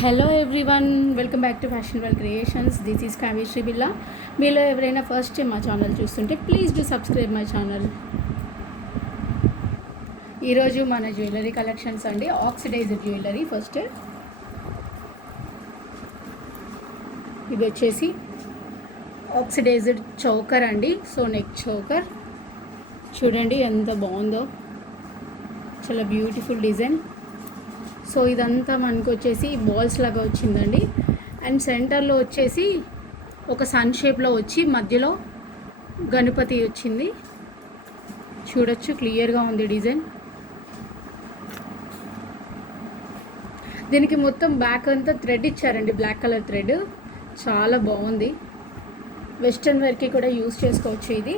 Hello everyone, welcome back to fashion world creations. This is Kavyasri Billa. మీలో ఎవరైనా first time మా channel చూస్తుంటే please do subscribe my channel. ఈరోజు మన జ్యువెలరీ కలెక్షన్స్ అండి. Oxidised jewellery. ఫస్ట్ ఇది వచ్చేసి ఆక్సిడైజ్డ్ చౌకర్ అండి. సో నెక్ చౌకర్ చూడండి ఎంత బాగుందో, చాలా బ్యూటిఫుల్ డిజైన్. సో ఇదంతా మనకు వచ్చేసి బాల్స్ లాగా వచ్చిందండి. అండ్ సెంటర్లో వచ్చేసి ఒక సన్ షేప్లో వచ్చి మధ్యలో గణపతి వచ్చింది. చూడొచ్చు, క్లియర్గా ఉంది డిజైన్. దీనికి మొత్తం బ్యాక్ అంతా థ్రెడ్ ఇచ్చారండి, బ్లాక్ కలర్ థ్రెడ్. చాలా బాగుంది. వెస్ట్రన్ వేర్కి కూడా యూస్ చేసుకోవచ్చు ఇది.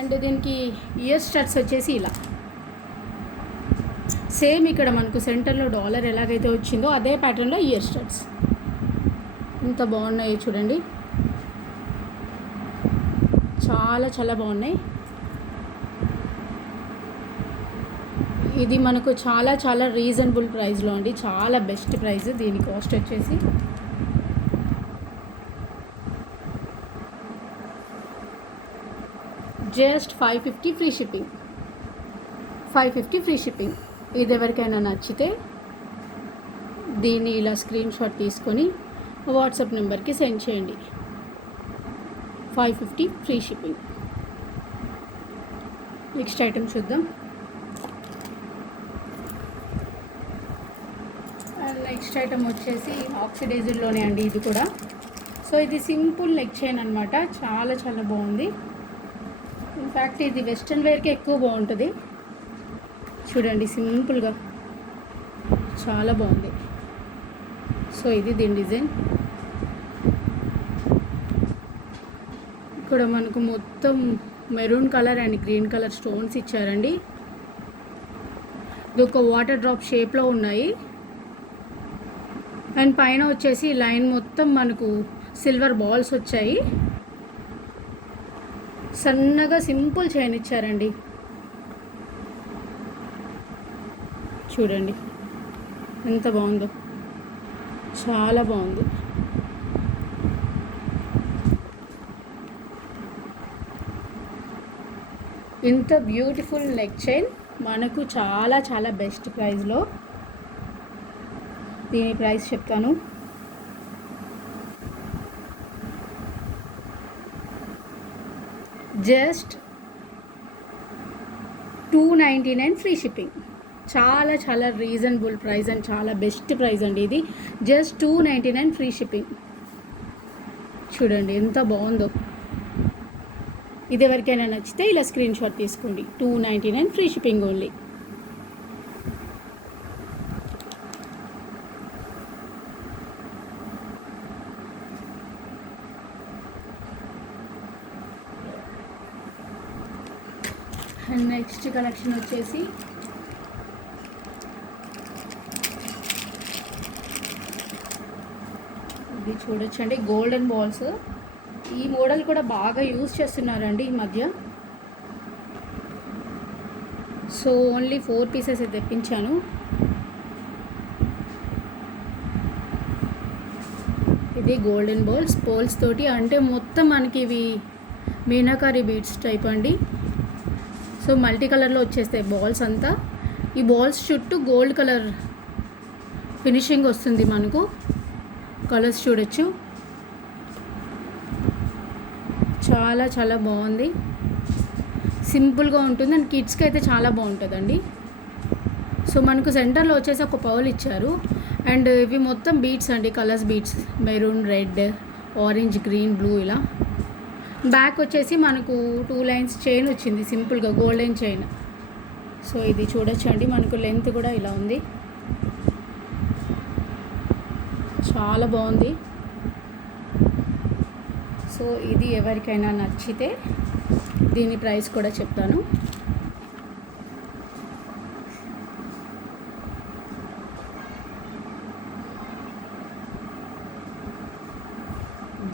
అండ్ దీనికి ఇయర్ స్టడ్స్ వచ్చేసి ఇలా సేమ్ ఇక్కడ మనకు సెంటర్లో డాలర్ ఎలాగైతే వచ్చిందో అదే ప్యాటర్న్లో ఇయర్ స్టడ్స్ ఎంత బాగున్నాయి చూడండి. చాలా చాలా బాగున్నాయి. ఇది మనకు చాలా చాలా రీజనబుల్ ప్రైస్లో అండి, చాలా బెస్ట్ ప్రైస్. దీని కాస్ట్ వచ్చేసి just 550 free shipping. 550 free shipping. ఇది ఎవరికైనా నచ్చితే దీన్ని ఇలా స్క్రీన్ షాట్ తీసుకొని వాట్సాప్ నెంబర్కి సెండ్ చేయండి. 550 ఫ్రీ షిప్పింగ్. నెక్స్ట్ ఐటమ్ చూద్దాం. నెక్స్ట్ ఐటమ్ వచ్చేసి ఆక్సిడైజ్డ్లోనే అండి ఇది కూడా. సో ఇది సింపుల్ నెక్ చైన్ అనమాట. చాలా చాలా బాగుంది. ఇన్ఫ్యాక్ట్ ఇది వెస్ట్రన్ వేర్కి ఎక్కువ బాగుంటుంది. చూడండి, సింపుల్గా చాలా బాగుంది. సో ఇది దీని డిజైన్. ఇక్కడ మనకు మొత్తం maroon colour and green colour stones ఇచ్చారండి. ఇది ఒక వాటర్ డ్రాప్ షేప్లో ఉన్నాయి. అండ్ పైన వచ్చేసి లైన్ మొత్తం మనకు సిల్వర్ బాల్స్ వచ్చాయి. సన్నగా సింపుల్ చైన్ ఇచ్చారండి. చూడండి ఎంత బాగుందో, చాలా బాగుంది. ఇంత బ్యూటిఫుల్ నెక్ చైన్ మనకు చాలా చాలా బెస్ట్ ప్రైస్లో. దీని ప్రైస్ చెప్తాను. Just 299 free shipping. చాలా చాలా రీజనబుల్ ప్రైస్ అండ్ చాలా బెస్ట్ ప్రైస్ అండి ఇది. Just 299 free shipping. చూడండి ఎంత బాగుందో. ఇది ఎవరికైనా నచ్చితే ఇలా స్క్రీన్ షాట్ తీసుకోండి. 299 free shipping only. And next collection వచ్చేసి ఇది చూడొచ్చండి, గోల్డెన్ బాల్స్. ఈ మోడల్ కూడా బాగా యూజ్ చేస్తున్నారండి ఈ మధ్య. సో ఓన్లీ 4 పీసెస్ తెప్పించాను. ఇది గోల్డెన్ బాల్స్, పోల్స్ తోటి. అంటే మొత్తం మనకి ఇవి మీనాకారి బీడ్స్ టైప్ అండి. సో మల్టీ కలర్లో వచ్చేస్తాయి బాల్స్ అంతా. ఈ బాల్స్ చుట్టూ గోల్డ్ కలర్ ఫినిషింగ్ వస్తుంది మనకు. కలర్స్ చూడొచ్చు, చాలా చాలా బాగుంది. సింపుల్గా ఉంటుంది అండ్ కిడ్స్కి అయితే చాలా బాగుంటుందండి. సో మనకు సెంటర్లో వచ్చేసి ఒక పౌల్ ఇచ్చారు. అండ్ ఇవి మొత్తం బీడ్స్ అండి, colours beads. Maroon, red, orange, green, blue ఇలా. బ్యాక్ వచ్చేసి మనకు 2 లైన్స్ చైన్ వచ్చింది, సింపుల్గా గోల్డెన్ చైన్. సో ఇది చూడొచ్చండి, మనకు లెంత్ కూడా ఇలా ఉంది. చాలా బాగుంది. సో ఇది ఎవరికైనా నచ్చితే దీని ప్రైస్ కూడా చెప్తాను.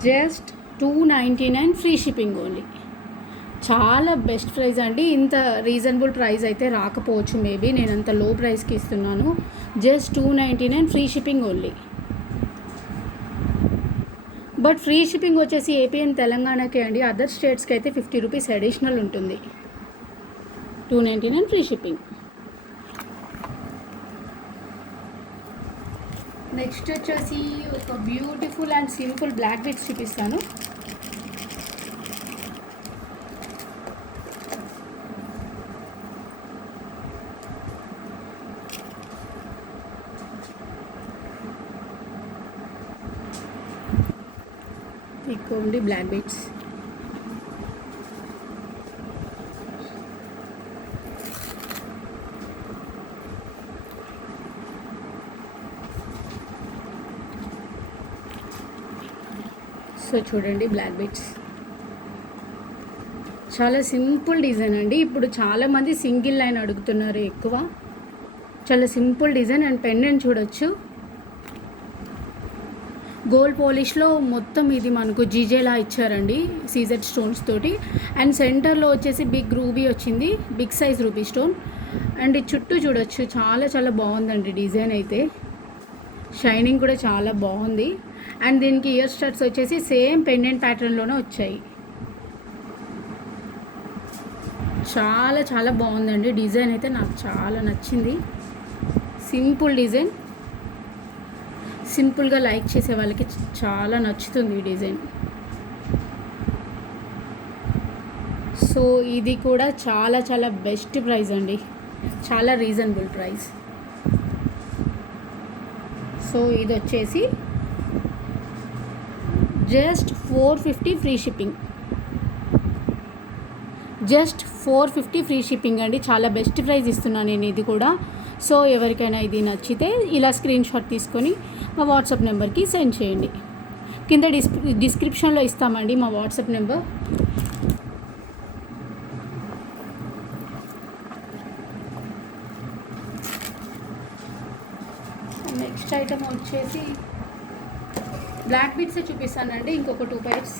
Just 299 free shipping only. చాలా బెస్ట్ ప్రైస్ అండి. ఇంత రీజనబుల్ ప్రైస్ అయితే రాకపోవచ్చు, మేబీ నేను అంత లో ప్రైస్కి ఇస్తున్నాను. Just 299 free shipping only. But free shipping వచ్చేసి ఏపీ అండ్ తెలంగాణకే అండి. అదర్ స్టేట్స్కి అయితే 50 రూపీస్ అడిషనల్ ఉంటుంది. 299 ఫ్రీ షిప్పింగ్. నెక్స్ట్ వచ్చేసి ఒక beautiful and simple black beads చూపిస్తాను. ఇదిగోండి బ్లాక్ బీడ్స్. సో చూడండి బ్లాక్ బీడ్స్ చాలా సింపుల్ డిజైన్ అండి. ఇప్పుడు చాలామంది సింగిల్ లైన్ అడుగుతున్నారు ఎక్కువ. చాలా సింపుల్ డిజైన్ అండ్ పెండెంట్ చూడొచ్చు. గోల్డ్ పాలిష్లో మొత్తం ఇది మనకు జీజేలా ఇచ్చారండి, సీజెడ్ స్టోన్స్ తోటి. అండ్ సెంటర్లో వచ్చేసి బిగ్ రూబీ వచ్చింది, big size ruby stone. And చుట్టూ చూడొచ్చు, చాలా చాలా బాగుందండి డిజైన్ అయితే. షైనింగ్ కూడా చాలా బాగుంది. అండ్ దీనికి ఇయర్ స్టడ్స్ వచ్చేసి సేమ్ పెండెంట్ ప్యాటర్న్లోనే వచ్చాయి. చాలా చాలా బాగుందండి డిజైన్ అయితే, నాకు చాలా నచ్చింది. సింపుల్ డిజైన్, సింపుల్గా లైక్ చేసే వాళ్ళకి చాలా నచ్చుతుంది ఈ డిజైన్. సో ఇది కూడా చాలా చాలా బెస్ట్ ప్రైస్ అండి, చాలా రీజనబుల్ ప్రైస్. సో ఇది వచ్చేసి just 450 free shipping. Just 450 free shipping అండి. చాలా బెస్ట్ ప్రైస్ ఇస్తున్నాను నేను ఇది కూడా. సో ఎవరికైనా ఇది నచ్చితే ఇలా స్క్రీన్ షాట్ తీసుకొని మా వాట్సాప్ నెంబర్కి సెండ్ చేయండి. కింద డిస్క్రిప్షన్లో ఇస్తామండి మా వాట్సాప్ నెంబర్. నెక్స్ట్ ఐటమ్ వచ్చేసి బ్లాక్ బీడ్సే చూపిస్తానండి, ఇంకొక 2 పైర్స్.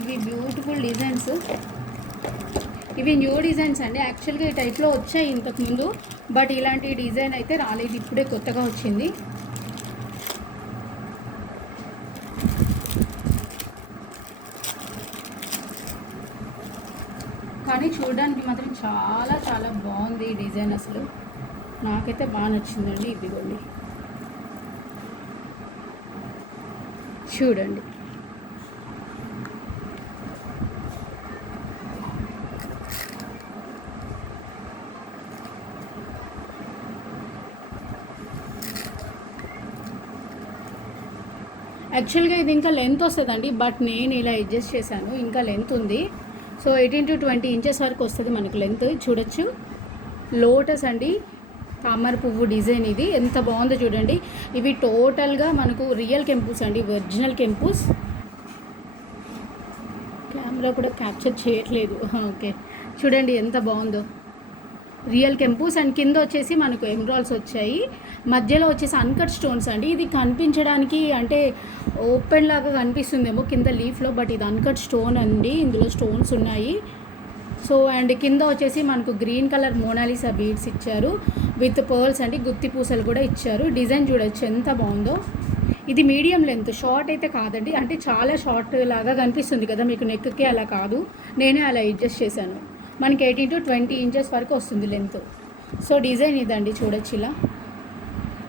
ఇవి బ్యూటిఫుల్ డిజైన్స్, ఇవి న్యూ డిజైన్స్ అండి. యాక్చువల్గా ఈ టైప్లో వచ్చాయి ఇంతకుముందు, బట్ ఇలాంటి డిజైన్ అయితే రాలేదు, ఇప్పుడే కొత్తగా వచ్చింది. కానీ చూడడానికి మాత్రం చాలా చాలా బాగుంది ఈ డిజైన్, అసలు నాకైతే బాగా నచ్చిందండి. ఇదిగోండి చూడండి. యాక్చువల్గా ఇది ఇంకా లెంత్ వస్తుందండి, బట్ నేను ఇలా అడ్జస్ట్ చేశాను, ఇంకా లెంత్ ఉంది. సో 18 to 20 ఇంచెస్ వరకు వస్తుంది మనకు లెంత్. చూడొచ్చు లోటస్ అండి, తామర పువ్వు డిజైన్. ఇది ఎంత బాగుందో చూడండి. ఇవి టోటల్గా మనకు రియల్ కెంపుస్ అండి, ఒరిజినల్ కెంపుస్. కెమెరా కూడా క్యాప్చర్ చేయట్లేదు. ఓకే చూడండి ఎంత బాగుందో, రియల్ కెంపుస్. అండ్ కింద వచ్చేసి మనకు ఎమరాల్డ్స్ వచ్చాయి, మధ్యలో వచ్చేసి అన్కట్ స్టోన్స్ అండి. ఇది కనిపించడానికి అంటే ఓపెన్ లాగా కనిపిస్తుందేమో కింద లీఫ్లో, బట్ ఇది అన్కట్ స్టోన్ అండి, ఇందులో స్టోన్స్ ఉన్నాయి. సో అండ్ కింద వచ్చేసి మనకు గ్రీన్ కలర్ మోనాలిసా బీడ్స్ ఇచ్చారు విత్ పర్ల్స్ అండి, గుత్తి పూసలు కూడా ఇచ్చారు. డిజైన్ చూడొచ్చు ఎంత బాగుందో. ఇది మీడియం లెంత్, షార్ట్ అయితే కాదండి, అంటే చాలా షార్ట్ లాగా కనిపిస్తుంది కదా మీకు నెక్కి, అలా కాదు, నేనే అలా అడ్జస్ట్ చేశాను. మనకి 18 to 20 ఇంచెస్ వరకు వస్తుంది లెంత్. సో డిజైన్ ఇదండి, చూడొచ్చు ఇలా.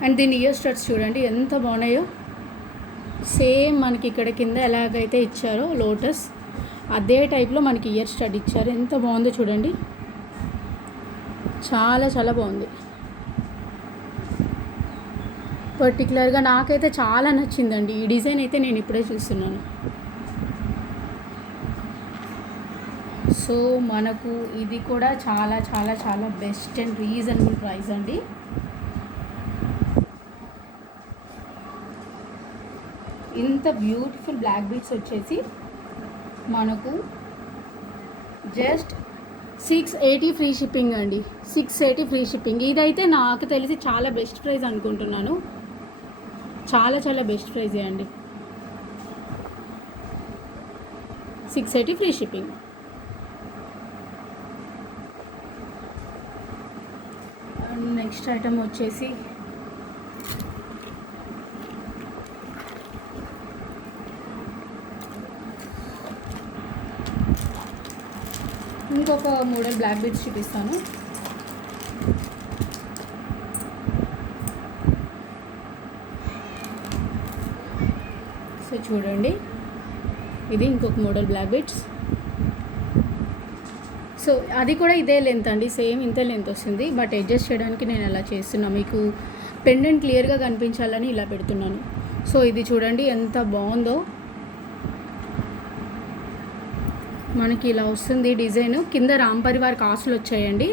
అండ్ దీని ఇయర్ స్టడ్స్ చూడండి ఎంత బాగున్నాయో, సేమ్ మనకి ఇక్కడ కింద ఎలాగైతే ఇచ్చారో లోటస్, అదే టైప్లో మనకి ఇయర్ స్టడ్ ఇచ్చారు. ఎంత బాగుందో చూడండి, చాలా చాలా బాగుంది. పర్టికులర్గా నాకైతే చాలా నచ్చిందండి ఈ డిజైన్ అయితే, నేను ఇప్పుడే చూస్తున్నాను. సో మనకు ఇది కూడా చాలా చాలా చాలా బెస్ట్ అండ్ రీజనబుల్ ప్రైస్ అండి. ఇంత బ్యూటిఫుల్ బ్లాక్ బీడ్స్ వచ్చేసి మనకు జస్ట్ 680 ఫ్రీ షిప్పింగ్ అండి, 680 ఫ్రీ షిప్పింగ్. ఇదైతే నాకు తెలిసి చాలా బెస్ట్ ప్రైస్ అనుకుంటున్నాను, చాలా చాలా బెస్ట్ ప్రైజే అండి. 680 ఫ్రీ షిప్పింగ్. నెక్స్ట్ ఐటమ్ వచ్చేసి ఇంకొక మోడల్ బ్లాక్ బీడ్స్ చూపిస్తాను. సో చూడండి, ఇది ఇంకొక మోడల్ బ్లాక్ బీడ్స్. సో అది కూడా ఇదే లెంత్ అండి, సేమ్ ఇంతే లెంత్ వస్తుంది. బట్ అడ్జస్ట్ చేయడానికి నేను అలా చేస్తున్నాను, మీకు పెండెంట్ క్లియర్గా కనిపించాలని ఇలా పెడుతున్నాను. సో ఇది చూడండి ఎంత బాగుందో, మనకి ఇలా వస్తుంది డిజైన్. కింద రామ్ పరివార్ కాసులు వచ్చాయండి,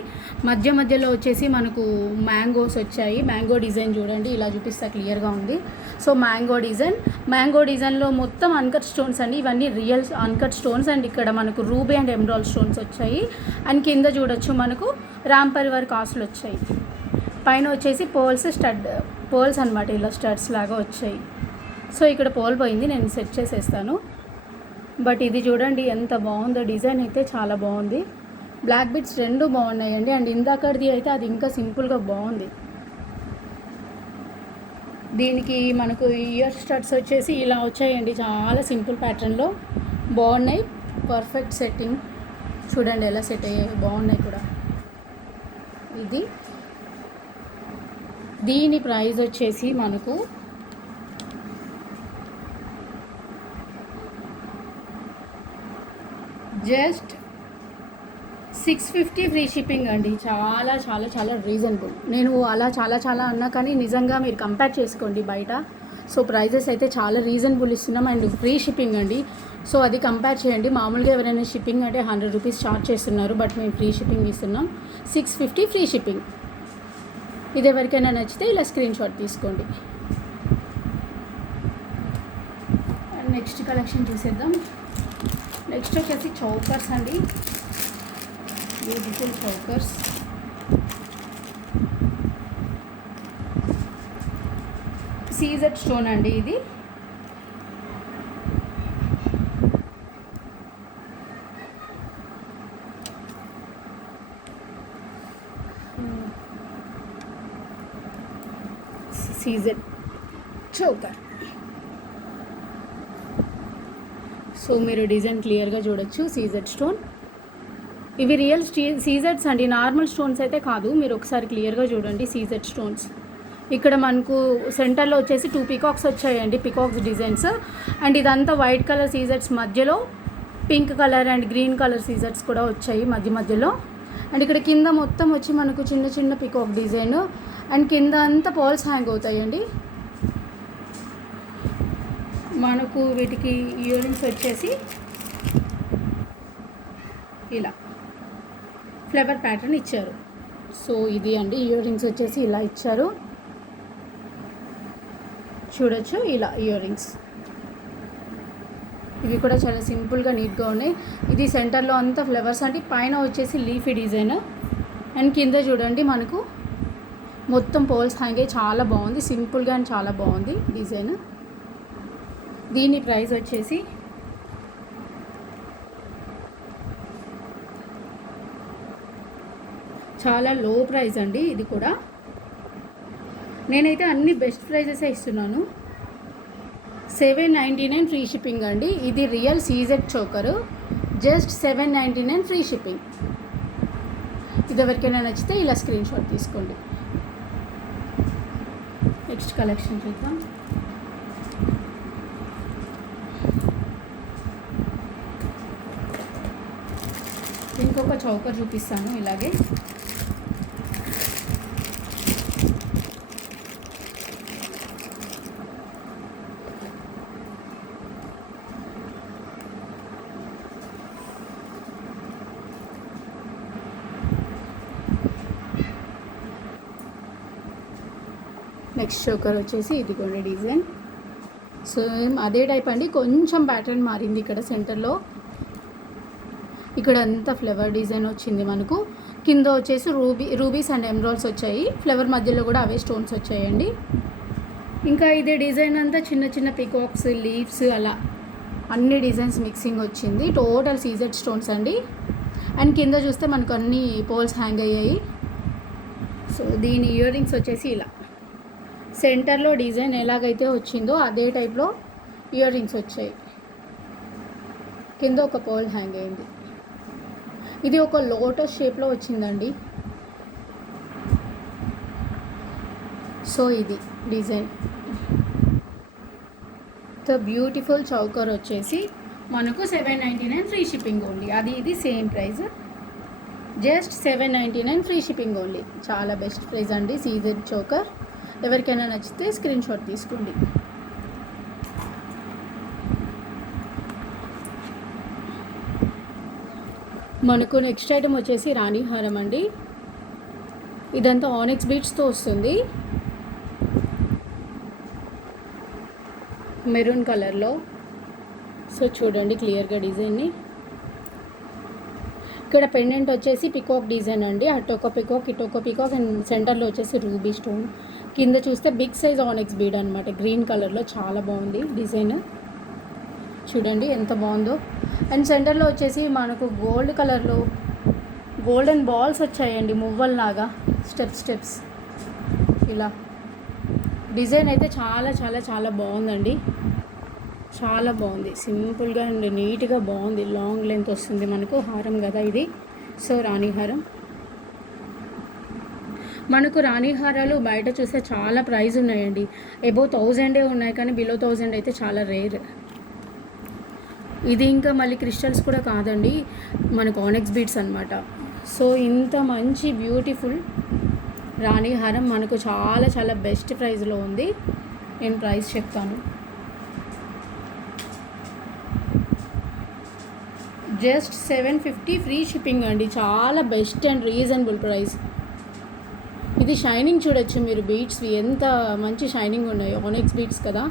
మధ్య మధ్యలో వచ్చేసి మనకు మ్యాంగోస్ వచ్చాయి. మ్యాంగో డిజైన్ చూడండి, ఇలా చూపిస్తా క్లియర్గా ఉంది. సో మ్యాంగో డిజైన్లో మొత్తం అన్కట్ స్టోన్స్ అండి, ఇవన్నీ రియల్ అన్కట్ స్టోన్స్. అండ్ ఇక్కడ మనకు రూబీ అండ్ ఎమరాల్డ్ స్టోన్స్ వచ్చాయి. అండ్ కింద చూడొచ్చు మనకు రామ్ పరివార్ కాసులు వచ్చాయి. పైన వచ్చేసి పోల్స్ అనమాట, ఇలా స్టడ్స్ లాగా వచ్చాయి. సో ఇక్కడ పోల్ పోయింది, నేను సెట్ చేసేస్తాను. బట్ ఇది చూడండి ఎంత బాగుందో, డిజైన్ అయితే చాలా బాగుంది. బ్లాక్ బీడ్స్ రెండు బాగున్నాయండి. అండ్ ఇందాకది అయితే అది ఇంకా సింపుల్గా బాగుంది. దీనికి మనకు ఇయర్ స్టడ్స్ వచ్చేసి ఇలా వచ్చాయండి, చాలా సింపుల్ ప్యాటర్న్లో బాగున్నాయి. పర్ఫెక్ట్ సెట్టింగ్ చూడండి ఎలా సెట్ అయ్యాయి, బాగున్నాయి కూడా. దీని ప్రైస్ వచ్చేసి మనకు జస్ట్ 650 ఫ్రీ షిప్పింగ్ అండి. చాలా చాలా చాలా రీజనబుల్. నేను అలా చాలా అన్నా కానీ నిజంగా మీరు కంపేర్ చేసుకోండి బయట. సో ప్రైజెస్ అయితే చాలా రీజనబుల్ ఇస్తున్నాం అండ్ ఫ్రీ షిప్పింగ్ అండి. సో అది కంపేర్ చేయండి. మామూలుగా ఎవరైనా షిప్పింగ్ అంటే 100 రూపీస్ చార్జ్ చేస్తున్నారు, బట్ మేము ఫ్రీ షిప్పింగ్ ఇస్తున్నాం. 650 ఫ్రీ షిప్పింగ్. ఇది ఎవరికైనా నచ్చితే ఇలా స్క్రీన్ షాట్ తీసుకోండి. నెక్స్ట్ కలెక్షన్ చూసేద్దాం. నెక్స్ట్ వచ్చేసి చౌకర్స్ అండి, బ్యూటిఫుల్ చౌకర్స్. సీజెడ్ స్టోన్ అండి ఇది. CZ choker. సో మీరు డిజైన్ క్లియర్గా చూడొచ్చు, సీజెడ్ స్టోన్. ఇవి రియల్ సీజెడ్స్ అండి, నార్మల్ స్టోన్స్ అయితే కాదు. మీరు ఒకసారి క్లియర్గా చూడండి, సీజెడ్ స్టోన్స్. ఇక్కడ మనకు సెంటర్లో వచ్చేసి 2 పికాక్స్ వచ్చాయండి, పికాక్స్ డిజైన్స్. అండ్ ఇదంతా వైట్ కలర్ సీజెడ్స్, మధ్యలో pink colour and green colour సీజెడ్స్ కూడా వచ్చాయి మధ్యలో. అండ్ ఇక్కడ కింద మొత్తం వచ్చి మనకు చిన్న పికాక్ డిజైన్. అండ్ కింద అంతా పాల్స్ హ్యాంగ్ అవుతాయండి. మనకు వీటికి ఇయర్ రింగ్స్ వచ్చేసి ఇలా ఫ్లవర్ ప్యాటర్న్ ఇచ్చారు. సో ఇది అండి, ఇయర్ రింగ్స్ వచ్చేసి ఇలా ఇచ్చారు, చూడొచ్చు. ఇలా ఇయర్ రింగ్స్, ఇవి కూడా చాలా సింపుల్గా నీట్గా ఉన్నాయి. ఇది సెంటర్లో అంతా ఫ్లవర్స్ అంటే, పైన వచ్చేసి లీఫీ డిజైన్. అండ్ కింద చూడండి మనకు మొత్తం పోల్స్ హ్యాంగ్ అయ్యి చాలా బాగుంది, సింపుల్గా అండ్ చాలా బాగుంది డిజైన్. దీని ప్రైస్ వచ్చేసి చాలా లో ప్రైస్ అండి. ఇది కూడా నేనైతే అన్ని బెస్ట్ ప్రైజెసే ఇస్తున్నాను. 799 ఫ్రీ షిప్పింగ్ అండి. ఇది real CZ choker, just 799 free shipping. ఇది ఎవరికైనా నచ్చితే ఇలా స్క్రీన్ షాట్ తీసుకోండి. నెక్స్ట్ కలెక్షన్ చూద్దాం. ఇంకొక చౌకర్ చూపిస్తాను ఇలాగే. నెక్స్ట్ చోకర్ వచ్చేసి ఇది కూడా డిజైన్ సేమ్ అదే టైప్ అండి, కొంచెం ప్యాటర్న్ మారింది. ఇక్కడ సెంటర్లో ఇక్కడ అంతా ఫ్లవర్ డిజైన్ వచ్చింది మనకు. కింద వచ్చేసి రూబీస్ అండ్ ఎమరాల్డ్స్ వచ్చాయి. ఫ్లవర్ మధ్యలో కూడా అవే స్టోన్స్ వచ్చాయండి. ఇంకా ఇదే డిజైన్ అంతా చిన్న పికాక్స్, లీవ్స్ అలా అన్ని డిజైన్స్ మిక్సింగ్ వచ్చింది. టోటల్ సీజెడ్ స్టోన్స్ అండి. అండ్ కింద చూస్తే మనకు అన్ని పోల్స్ హ్యాంగ్ అయ్యాయి. సో దీని ఇయర్ రింగ్స్ వచ్చేసి ఇలా సెంటర్లో డిజైన్ ఎలాగైతే వచ్చిందో అదే టైప్లో ఇయర్ రింగ్స్ వచ్చాయి. కింద ఒక పోల్ హ్యాంగ్ అయింది. ఇది ఒక లోటస్ షేప్లో వచ్చిందండి. సో ఇది డిజైన్. ద బ్యూటిఫుల్ చౌకర్ వచ్చేసి మనకు 799 ఫ్రీ షిప్పింగ్ ఓన్లీ. అది ఇది same price, just 799 free shipping only. చాలా బెస్ట్ ప్రైస్ అండి సీజెడ్ చౌకర్. ఎవరికైనా నచ్చితే స్క్రీన్ షాట్ తీసుకోండి. మనకు నెక్స్ట్ ఐటమ్ వచ్చేసి రాణి హారం అండి. ఇదంతా ఆనిక్స్ బీడ్స్తో వస్తుంది, మెరూన్ కలర్లో. సో చూడండి క్లియర్గా డిజైన్ని. ఇక్కడ పెండెంట్ వచ్చేసి పికాక్ డిజైన్ అండి. అటు ఒక పికాక్, ఇటు ఒక పికాక్, అండ్ సెంటర్లో వచ్చేసి రూబీ స్టోన్. కింద చూస్తే బిగ్ సైజ్ ఆనిక్స్ బీడ్ అనమాట, గ్రీన్ కలర్లో. చాలా బాగుంది డిజైన్, చూడండి ఎంత బాగుందో. అండ్ సెంటర్లో వచ్చేసి మనకు గోల్డ్ కలర్లో గోల్డెన్ బాల్స్ వచ్చాయండి, మువ్వల్లాగా, స్టెప్స్ ఇలా. డిజైన్ అయితే చాలా చాలా చాలా బాగుందండి, చాలా బాగుంది. సింపుల్గా అండ్ నీట్గా బాగుంది. లాంగ్ లెంత్ వస్తుంది మనకు. హారం కదా ఇది. సో రాణి హారం. మనకు రాణి హారాలు బయట చూస్తే చాలా ప్రైస్ ఉన్నాయండి. అబౌవ్ 1000 ఉన్నాయి, కానీ బిలో 1000 అయితే చాలా రేర్. ఇది ఇంకా మళ్ళీ క్రిస్టల్స్ కూడా కాదండి, మనకు ఆనిక్స్ బీడ్స్ అనమాట. సో ఇంత మంచి బ్యూటిఫుల్ రాణి హారం మనకు చాలా చాలా బెస్ట్ ప్రైస్లో ఉంది. నేను ప్రైస్ చెప్తాను. జస్ట్ 750 ఫ్రీ షిప్పింగ్ అండి. చాలా బెస్ట్ అండ్ రీజనబుల్ ప్రైస్. ఇది షైనింగ్ చూడొచ్చు మీరు, బీడ్స్వి ఎంత మంచి షైనింగ్ ఉన్నాయి. ఆనిక్స్ బీడ్స్ కదా,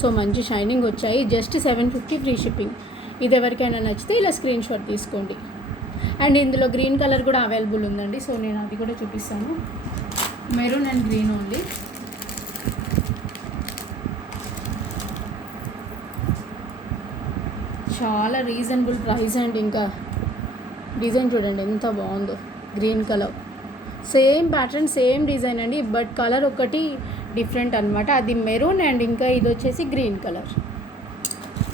సో మంచి షైనింగ్ వచ్చాయి. Just 750 free shipping. ఇది ఎవరికైనా నచ్చితే ఇలా స్క్రీన్ షాట్ తీసుకోండి. అండ్ ఇందులో గ్రీన్ కలర్ కూడా అవైలబుల్ ఉందండి. సో నేను అది కూడా చూపిస్తాను. Maroon and green only. చాలా రీజనబుల్ ప్రైస్ అండ్ ఇంకా డిజైన్ చూడండి ఎంత బాగుందో. Green colour, same pattern, same design అండి, బట్ కలర్ ఒకటి డిఫరెంట్ అనమాట. అది మెరూన్ అండ్ ఇంకా ఇది వచ్చేసి గ్రీన్ కలర్.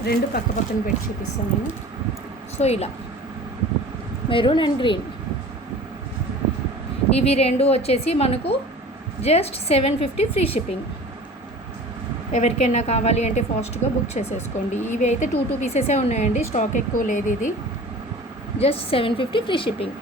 రెండు పక్క పక్కన పెట్టి చూపిస్తాను నేను. సో ఇలా మెరూన్ అండ్ గ్రీన్, ఇవి రెండు వచ్చేసి మనకు జస్ట్ 750 ఫ్రీ షిప్పింగ్. ఎవరికైనా కావాలి అంటే ఫాస్ట్గా బుక్ చేసేసుకోండి. ఇవి అయితే 2 పీసెసే ఉన్నాయండి, స్టాక్ ఎక్కువ లేదు. ఇది just 750 free shipping.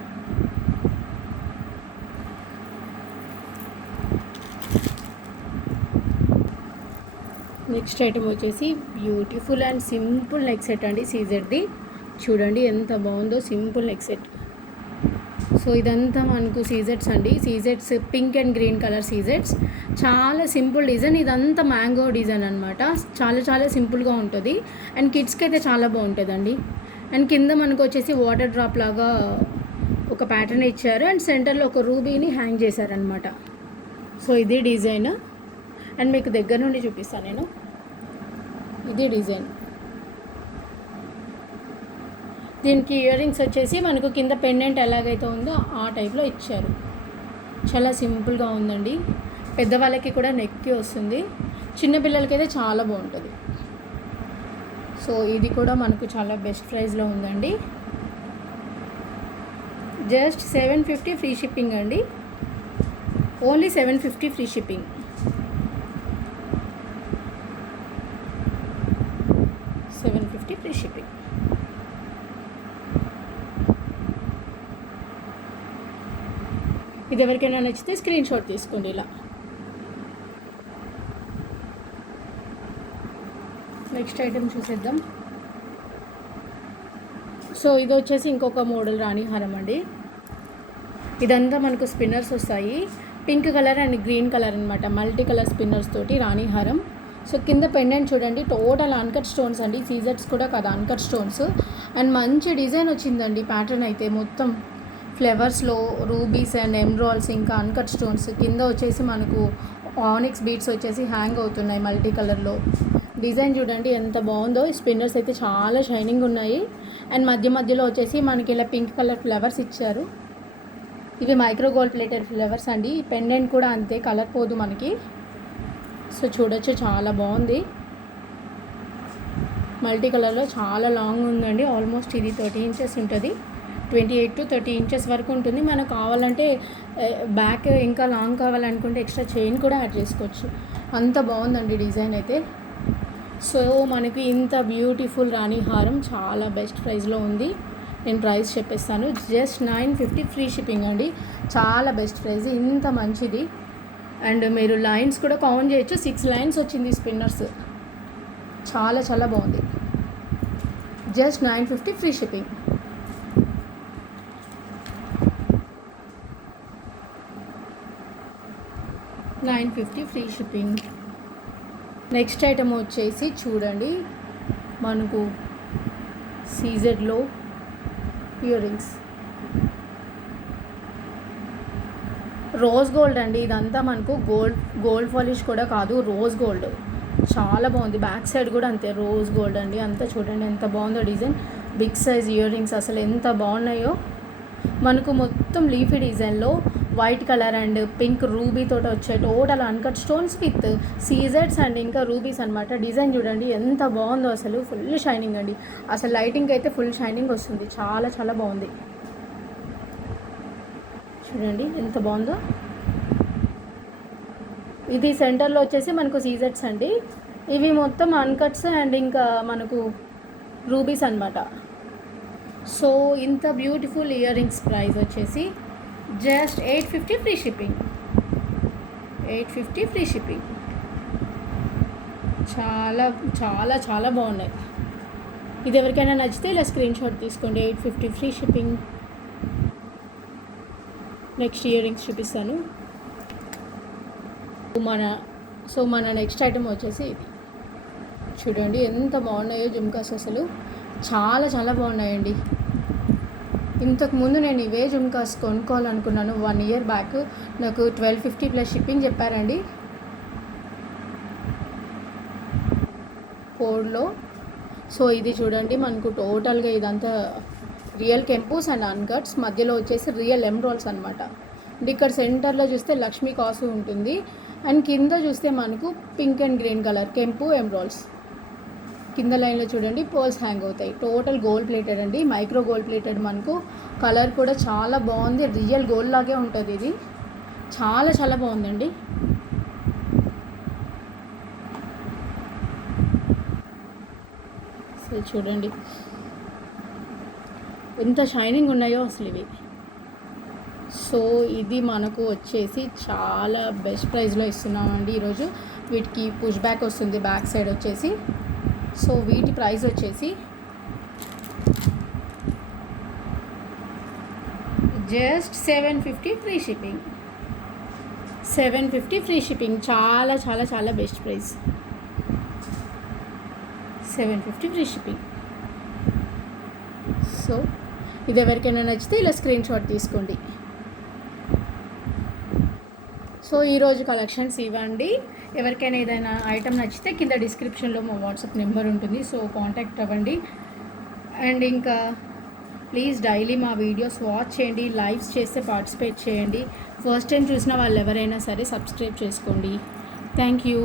Next item వచ్చేసి beautiful and simple neck set అండి, సీజెడ్ది. చూడండి ఎంత బాగుందో, సింపుల్ నెక్ సెట్. సో ఇదంతా మనకు సీజెడ్స్ అండి. సీజెడ్స్ పింక్ అండ్ గ్రీన్ కలర్ సీజెడ్స్. చాలా సింపుల్ డిజైన్. ఇదంతా మ్యాంగో డిజైన్ అనమాట. చాలా చాలా సింపుల్గా ఉంటుంది అండ్ కిడ్స్కి అయితే చాలా బాగుంటుందండి. అండ్ కింద మనకు వచ్చేసి వాటర్ డ్రాప్ లాగా ఒక ప్యాటర్న్ ఇచ్చారు అండ్ సెంటర్లో ఒక రూబీని హ్యాంగ్ చేశారనమాట. సో ఇది డిజైన్ అండ్ మీకు దగ్గర నుండి చూపిస్తాను నేను. ఇది డిజైన్. దీనికి ఇయర్ రింగ్స్ వచ్చేసి మనకు కింద పెండెంట్ ఎలాగైతే ఉందో ఆ టైప్లో ఇచ్చారు. చాలా సింపుల్గా ఉందండి. పెద్దవాళ్ళకి కూడా నెక్కి వస్తుంది, చిన్నపిల్లలకైతే చాలా బాగుంటుంది. సో ఇది కూడా మనకు చాలా బెస్ట్ ప్రైస్లో ఉందండి. జస్ట్ 750 ఫ్రీ షిప్పింగ్ అండి. Only 750 free shipping. Free shipping. ఇది ఎవరికైనా నచ్చితే స్క్రీన్ షాట్ తీసుకోండి ఇలా. నెక్స్ట్ ఐటమ్ చూసేద్దాం. సో ఇది వచ్చేసి ఇంకొక మోడల్ రాణి హారం అండి. ఇదంతా మనకు స్పిన్నర్స్ వస్తాయి, pink colour and green colour అనమాట. మల్టీ కలర్ స్పిన్నర్స్ తోటి రాణి హారం. సో కింద పెండెంట్ చూడండి, టోటల్ అన్కట్ స్టోన్స్ అండి. సీజెడ్స్ కూడా కదా, అన్కట్ స్టోన్స్. అండ్ మంచి డిజైన్ వచ్చిందండి. ప్యాటర్న్ అయితే మొత్తం ఫ్లవర్స్లో రూబీస్ అండ్ ఎమ్రాల్స్, ఇంకా అన్కట్ స్టోన్స్. కింద వచ్చేసి మనకు ఆనిక్స్ బీడ్స్ వచ్చేసి హ్యాంగ్ అవుతున్నాయి మల్టీ కలర్లో. డిజైన్ చూడండి ఎంత బాగుందో. స్పిన్నర్స్ అయితే చాలా షైనింగ్ ఉన్నాయి. అండ్ మధ్య మధ్యలో వచ్చేసి మనకి ఇలా పింక్ కలర్ ఫ్లవర్స్ ఇచ్చారు. ఇవి మైక్రో గోల్డ్ ప్లేటెడ్ ఫ్లవర్స్ అండి. పెండెంట్ కూడా అంతే, కలర్ పోదు మనకి. సో చూడొచ్చు చాలా బాగుంది. మల్టీ కలర్లో చాలా లాంగ్ ఉందండి. ఆల్మోస్ట్ ఇది 30 ఇంచెస్ ఉంటుంది. 28 to 30 ఇంచెస్ వరకు ఉంటుంది. మనకు కావాలంటే బ్యాక్ ఇంకా లాంగ్ కావాలనుకుంటే ఎక్స్ట్రా చైన్ కూడా యాడ్ చేసుకోవచ్చు. అంత బాగుందండి డిజైన్ అయితే. సో మనకి ఇంత బ్యూటిఫుల్ రాణి హారం చాలా బెస్ట్ ప్రైస్లో ఉంది. నేను ప్రైస్ చెప్పేస్తాను. జస్ట్ 950 ఫ్రీ షిప్పింగ్ అండి. చాలా బెస్ట్ ప్రైస్, ఇంత మంచిది. అండ్ మీరు లైన్స్ కూడా కౌంట్ చేయొచ్చు. 6 లైన్స్ వచ్చింది స్పిన్నర్స్. చాలా చాలా బాగుంది. Just 950 free shipping. $950 free shipping. Next item వచ్చేసి చూడండి, మనకు సీజెడ్లో ఇయర్ రింగ్స్, రోజ్ గోల్డ్ అండి. ఇదంతా మనకు గోల్డ్ పాలిష్ కూడా కాదు, రోజ్ గోల్డ్. చాలా బాగుంది. బ్యాక్ సైడ్ కూడా అంతే రోజ్ గోల్డ్ అండి. అంతా చూడండి ఎంత బాగుందో design. Big size earrings అసలు ఎంత బాగున్నాయో. మనకు మొత్తం లీఫీ డిజైన్లో white colour and pink ruby తోటి వచ్చే టోటల్ అన్కట్ స్టోన్స్ విత్ సీజెడ్స్ అండ్ ఇంకా రూబీస్ అనమాట. డిజైన్ చూడండి ఎంత బాగుందో. అసలు ఫుల్ షైనింగ్ అండి. అసలు లైటింగ్ అయితే ఫుల్ షైనింగ్ వస్తుంది. చాలా చాలా బాగుంది. చూడండి ఎంత బాగుందో. ఇది సెంటర్లో వచ్చేసి మనకు సీజెడ్స్ అండి. ఇవి మొత్తం అన్కట్స్ అండ్ ఇంకా మనకు రూబీస్ అనమాట. సో ఇంత బ్యూటిఫుల్ ఇయర్ రింగ్స్ ప్రైస్ వచ్చేసి just 850 free shipping. 850 free shipping. చాలా చాలా చాలా బాగున్నాయి. ఇది ఎవరికైనా నచ్చితే ఇలా స్క్రీన్ షాట్ తీసుకోండి. 850 free shipping. Next ear rings చూపిస్తాను. మన నెక్స్ట్ ఐటమ్ వచ్చేసి ఇది చూడండి ఎంత బాగున్నాయో జుమ్కాస్. అసలు చాలా చాలా బాగున్నాయండి. ఇంతకుముందు నేను ఇవే జుమ్కాస్ కొనుక్కోవాలనుకున్నాను 1 year బ్యాక్. నాకు 1250 ప్లస్ షిప్పింగ్ చెప్పారండి కోడ్లో. సో ఇది చూడండి మనకు టోటల్గా ఇదంతా రియల్ కెంపూస్ అండ్ అన్కట్స్, మధ్యలో వచ్చేసి రియల్ ఎమ్రాల్స్ అనమాట. ఇక్కడ సెంటర్లో చూస్తే లక్ష్మీ కాసు ఉంటుంది. అండ్ కింద చూస్తే మనకు పింక్ అండ్ గ్రీన్ కలర్ కెంపు ఎమ్రాల్స్. కింద లైన్లో చూడండి పర్ల్స్ హ్యాంగ్ అవుతాయి. టోటల్ గోల్డ్ ప్లేటెడ్ అండి. Micro gold plated. మనకు కలర్ కూడా చాలా బాగుంది. రియల్ గోల్డ్ లాగే ఉంటుంది ఇది. చాలా చాలా బాగుందండి. అసలు చూడండి ఎంత షైనింగ్ ఉన్నాయో అసలు ఇవి. సో ఇది మనకు వచ్చేసి చాలా బెస్ట్ ప్రైస్లో ఇస్తున్నామండి ఈరోజు. వీటికి పుష్ బ్యాక్ వస్తుంది బ్యాక్ సైడ్ వచ్చేసి. సో వీటి ప్రైస్ వచ్చేసి just 750 free shipping. 750 free shipping. చాలా చాలా చాలా best price. 750 free shipping. So ఇది ఎవరికైనా నచ్చితే ఇలా స్క్రీన్ షాట్ తీసుకోండి. సో ఈరోజు కలెక్షన్స్ ఇవ్వండి. ఎవరికైనా ఏదైనా ఐటమ్ నచ్చితే కింద డిస్క్రిప్షన్లో మా వాట్సాప్ నెంబర్ ఉంటుంది. సో కాంటాక్ట్ అవ్వండి. అండ్ ఇంకా ప్లీజ్ డైలీ మా వీడియోస్ వాచ్ చేయండి. లైవ్స్ చేస్తే పార్టిసిపేట్ చేయండి. ఫస్ట్ టైం చూసిన వాళ్ళు ఎవరైనా సరే సబ్స్క్రైబ్ చేసుకోండి. Thank you.